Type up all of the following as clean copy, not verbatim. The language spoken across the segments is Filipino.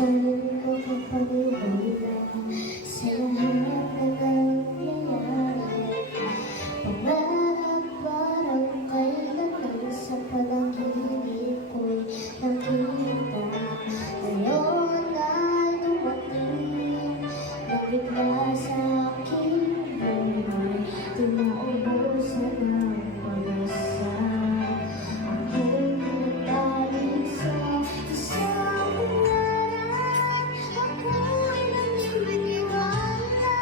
Tayo makapaniwala sa lahat na nangyayari. Pangarap parang kailangan sa panaginip ko'y nakita. Ngayon ay dumating na bigla sa aking buhay. Di maubusan ng pag-asa. Ako'y natali sa isang pangarap. Ako'y naniniwala.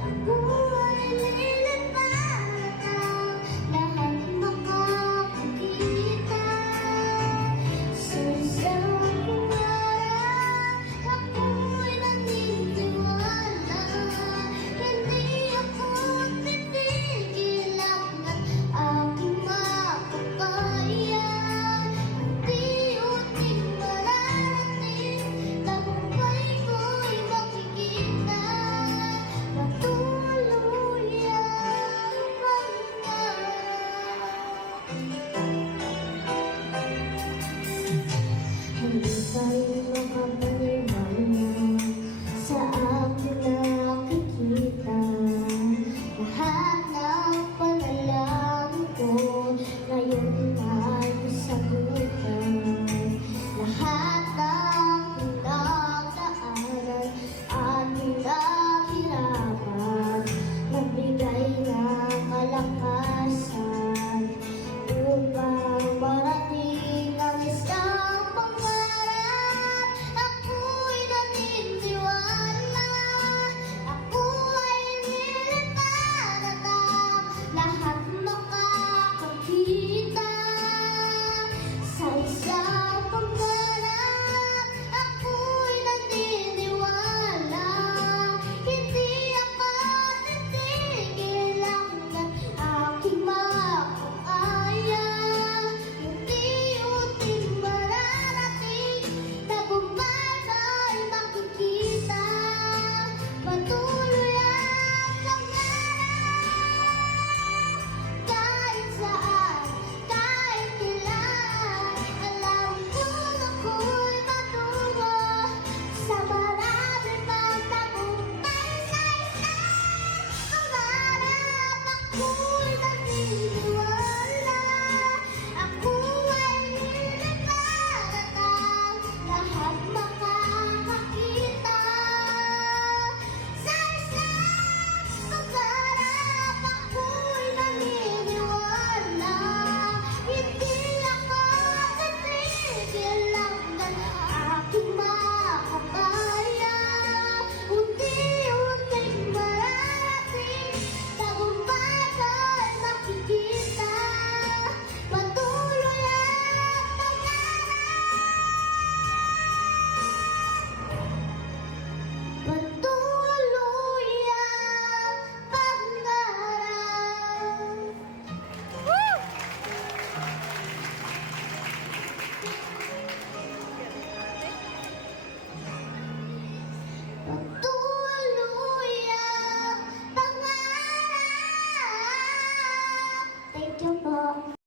Ako ay lilipat ang lahat makakakita. Sa isang pangarap, ako'y naniniwala. Hindi ako titigil hanggat aking makakaya. Unti-unting mararating, tagumpay ko'y makikita. Patuloy ang pangarap. Hindi tayo makapaniwala sa akin na